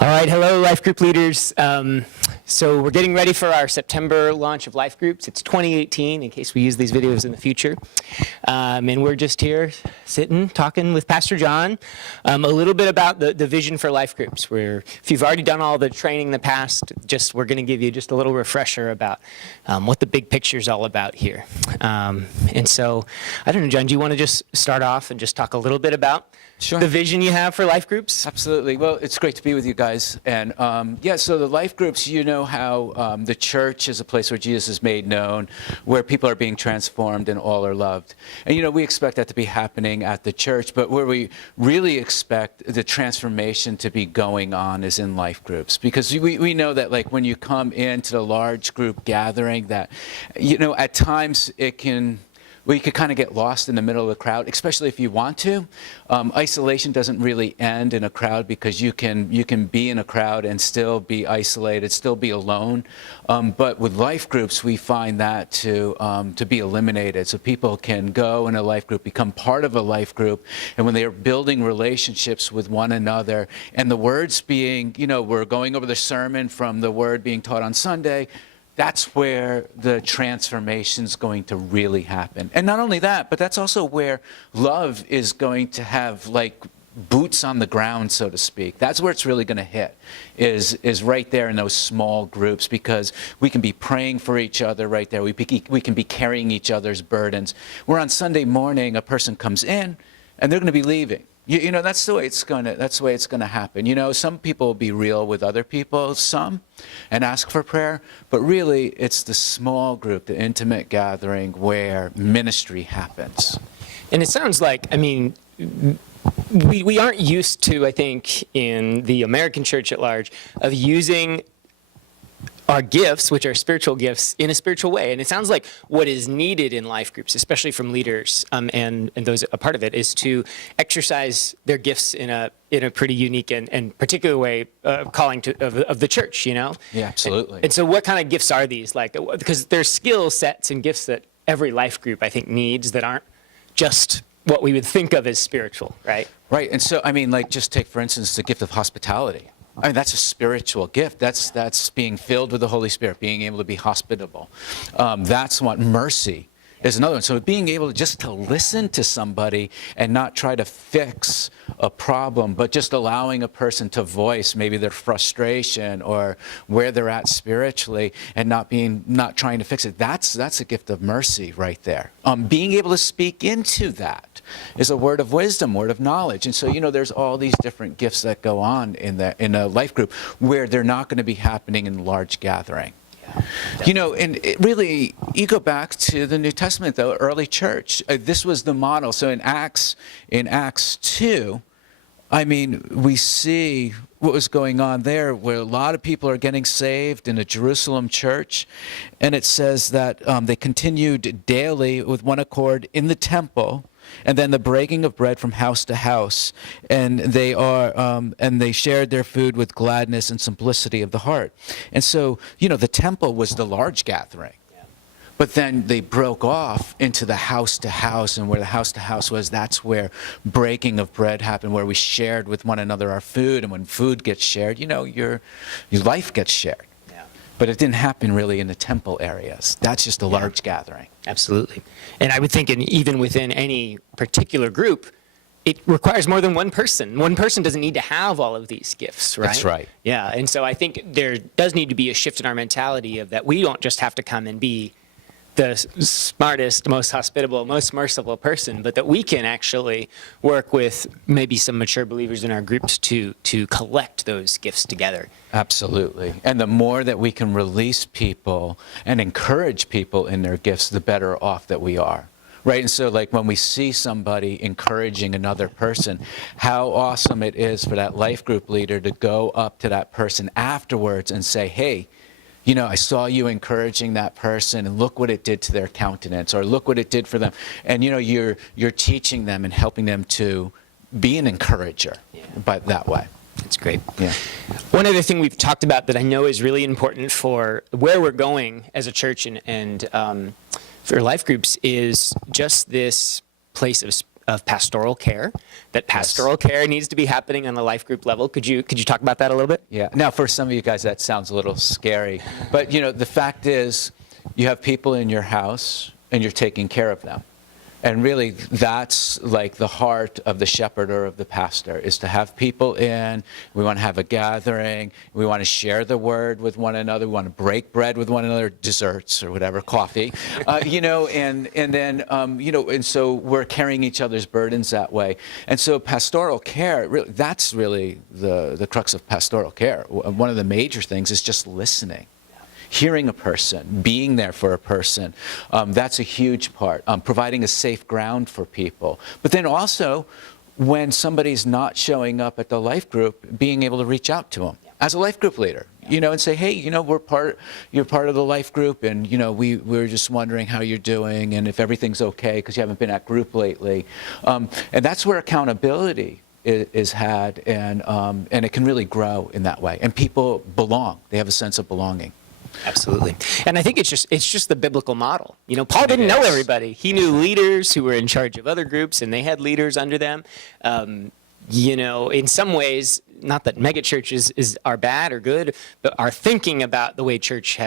All right, hello, Life Group leaders. So we're getting ready for our September launch of Life Groups. It's 2018, in case we use these videos in the future. And we're just here sitting, talking with Pastor John a little bit about the vision for Life Groups. If you've already done all the training in the past, we're going to give you just a little refresher about what the big picture is all about here. And so, I don't know, John, do you want to just start off and just talk a little bit about the vision you have for Life Groups? Absolutely. Well, it's great to be with you guys. And so the Life Groups, you know how the church is a place where Jesus is made known, where people are being transformed and all are loved. And, we expect that to be happening at the church, but where we really expect the transformation to be going on is in Life Groups. Because we know that, like, when you come into the large group gathering, that, at times we could kind of get lost in the middle of the crowd, especially if you want to. Isolation doesn't really end in a crowd because you can be in a crowd and still be isolated, still be alone. But with life groups, we find that to be eliminated. So people can go in a life group, become part of a life group, and when they are building relationships with one another, and the words being, we're going over the sermon from the word being taught on Sunday, that's where the transformation is going to really happen. And not only that, but that's also where love is going to have, like, boots on the ground, so to speak. That's where it's really going to hit, is right there in those small groups, because we can be praying for each other right there. We can be carrying each other's burdens. Where on Sunday morning, a person comes in, and they're going to be leaving. That's the way it's gonna happen. Some people will be real with other people, and ask for prayer, but really it's the small group, the intimate gathering where ministry happens. And it sounds like, we aren't used to, I think, in the American church at large, of using our gifts, which are spiritual gifts, in a spiritual way. And it sounds like what is needed in life groups, especially from leaders and those a part of it, is to exercise their gifts in a pretty unique and particular way, calling of the church, Yeah, absolutely. And so what kind of gifts are these? Like, because there's skill sets and gifts that every life group, I think, needs that aren't just what we would think of as spiritual, right? Right. And so, just take, for instance, the gift of hospitality. That's a spiritual gift. That's being filled with the Holy Spirit, being able to be hospitable. That's what mercy is another one. So being able just to listen to somebody and not try to fix a problem, but just allowing a person to voice maybe their frustration or where they're at spiritually, and not trying to fix it. That's a gift of mercy right there. Being able to speak into that is a word of wisdom, word of knowledge. And so, there's all these different gifts that go on in a life group where they're not going to be happening in large gathering. And it really, you go back to the New Testament, the early church. This was the model. So in Acts 2, we see what was going on there, where a lot of people are getting saved in the Jerusalem church. And it says that they continued daily with one accord in the temple, and then the breaking of bread from house to house, and they shared their food with gladness and simplicity of the heart. And so, the temple was the large gathering. But then they broke off into the house to house, and where the house to house was, that's where breaking of bread happened, where we shared with one another our food. And when food gets shared, your life gets shared. But it didn't happen really in the temple areas. That's just a large gathering. Absolutely. And I would think even within any particular group, it requires more than one person. One person doesn't need to have all of these gifts, right? That's right. Yeah, and so I think there does need to be a shift in our mentality of that we don't just have to come and be the smartest, most hospitable, most merciful person, but that we can actually work with maybe some mature believers in our groups to collect those gifts together. Absolutely. And the more that we can release people and encourage people in their gifts, the better off that we are. Right? And so, like, when we see somebody encouraging another person, how awesome it is for that life group leader to go up to that person afterwards and say, hey, I saw you encouraging that person, and look what it did to their countenance, or look what it did for them. And, you're teaching them and helping them to be an encourager by that way. That's great. Yeah. One other thing we've talked about that I know is really important for where we're going as a church and for life groups is just this place of pastoral care, that pastoral care needs to be happening on the life group level. Could you talk about that a little bit? Yeah. Now, for some of you guys, that sounds a little scary. But, the fact is, you have people in your house, and you're taking care of them. And really, that's like the heart of the shepherd or of the pastor, is to have people in. We want to have a gathering. We want to share the word with one another. We want to break bread with one another, desserts or whatever, coffee, and so we're carrying each other's burdens that way. And so pastoral care, really, that's really the crux of pastoral care. One of the major things is just listening. Hearing a person, being there for a person, that's a huge part. Providing a safe ground for people. But then also, when somebody's not showing up at the life group, being able to reach out to them as a life group leader, and say, hey, you're part of the life group, and we're just wondering how you're doing and if everything's okay because you haven't been at group lately. And that's where accountability is had, and it can really grow in that way. And people belong; they have a sense of belonging. Absolutely. And I think it's just the biblical model. Paul didn't know everybody. He knew leaders who were in charge of other groups, and they had leaders under them. In some ways, not that megachurches are bad or good, but our thinking about the way church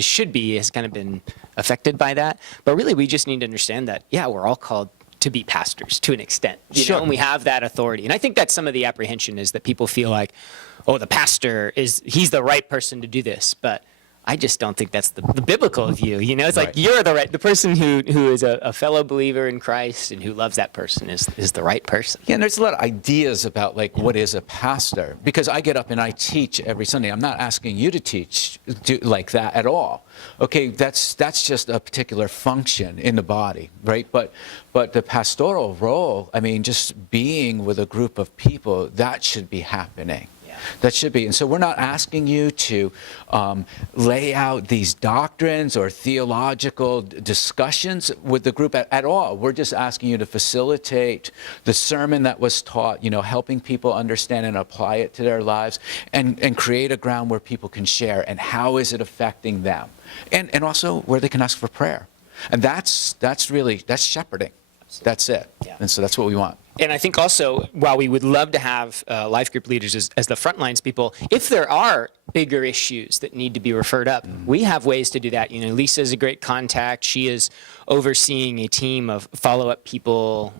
should be has kind of been affected by that. But really, we just need to understand that, we're all called to be pastors to an extent, Sure. And we have that authority. And I think that's some of the apprehension, is that people feel like, oh, the pastor he's the right person to do this, but I just don't think that's the biblical view. It's Right. like you're the person who is a fellow believer in Christ and who loves that person is the right person. Yeah, and there's a lot of ideas about what is a pastor, because I get up and I teach every Sunday. I'm not asking you to teach like that at all. Okay, that's just a particular function in the body, right? But the pastoral role, just being with a group of people, that should be happening. That should be. And so we're not asking you to lay out these doctrines or theological discussions with the group at all. We're just asking you to facilitate the sermon that was taught, helping people understand and apply it to their lives, and create a ground where people can share, and how is it affecting them, and also where they can ask for prayer. And that's shepherding. That's it. Yeah. And so that's what we want. And I think also, while we would love to have life group leaders as the frontlines people, if there are bigger issues that need to be referred up, we have ways to do that. Lisa is a great contact. She is overseeing a team of follow-up people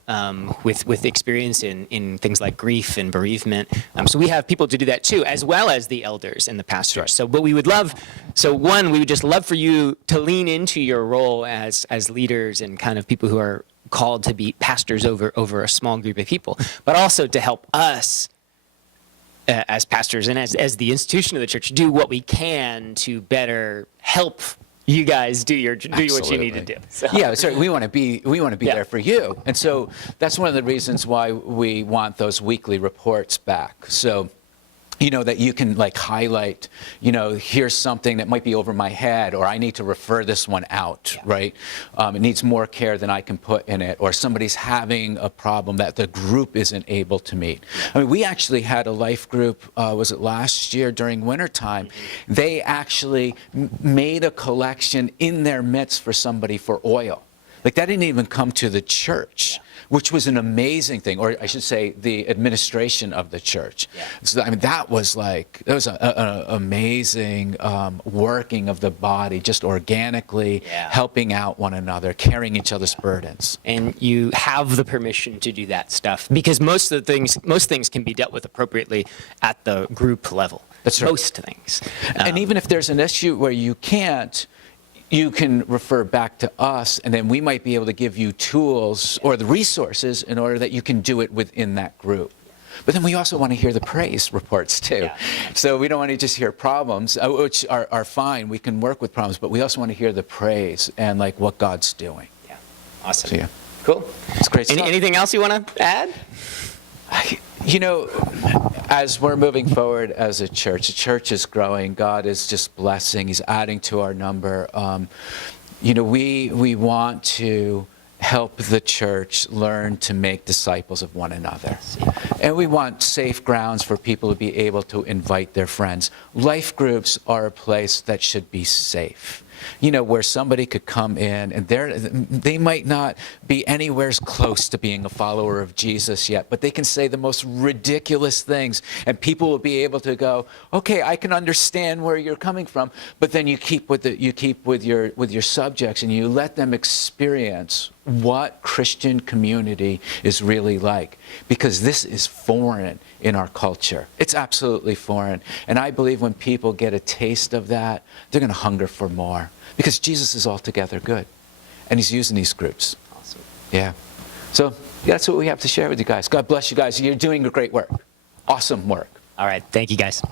with experience in things like grief and bereavement. So we have people to do that too, as well as the elders and the pastors. Right. So, but we would we would just love for you to lean into your role as leaders and kind of people who are called to be pastors over a small group of people, but also to help us as pastors and as the institution of the church do what we can to better help you guys do what you need to do. So. Yeah, sorry, we want to be there for you. And so that's one of the reasons why we want those weekly reports back. So that you can highlight, here's something that might be over my head, or I need to refer this one out, right? It needs more care than I can put in it, or somebody's having a problem that the group isn't able to meet. We actually had a life group, was it last year during wintertime? Mm-hmm. They actually made a collection in their midst for somebody for oil. That didn't even come to the church. Which was an amazing thing, or I should say, the administration of the church. Yeah. So that was an amazing working of the body, just organically helping out one another, carrying each other's burdens. And you have the permission to do that stuff, because most things can be dealt with appropriately at the group level. That's right. Most things. And even if there's an issue where you can't, you can refer back to us, and then we might be able to give you tools or the resources in order that you can do it within that group. But then we also want to hear the praise reports too. Yeah. So we don't want to just hear problems, which are fine. We can work with problems, but we also want to hear the praise and what God's doing. Yeah, awesome. So, yeah. Cool. It's great stuff. Anything else you want to add? As we're moving forward as a church is growing. God is just blessing. He's adding to our number. We want to help the church learn to make disciples of one another. And we want safe grounds for people to be able to invite their friends. Life groups are a place that should be safe. where somebody could come in and they might not be anywhere close to being a follower of Jesus yet, but they can say the most ridiculous things, and people will be able to go, okay, I can understand where you're coming from, but then you keep with your subjects, and you let them experience what Christian community is really like, because this is foreign in our culture. It's absolutely foreign. And I believe when people get a taste of that, they're going to hunger for more, because Jesus is altogether good. And he's using these groups. Awesome. Yeah. So that's what we have to share with you guys. God bless you guys. You're doing a great work. Awesome work. All right. Thank you, guys.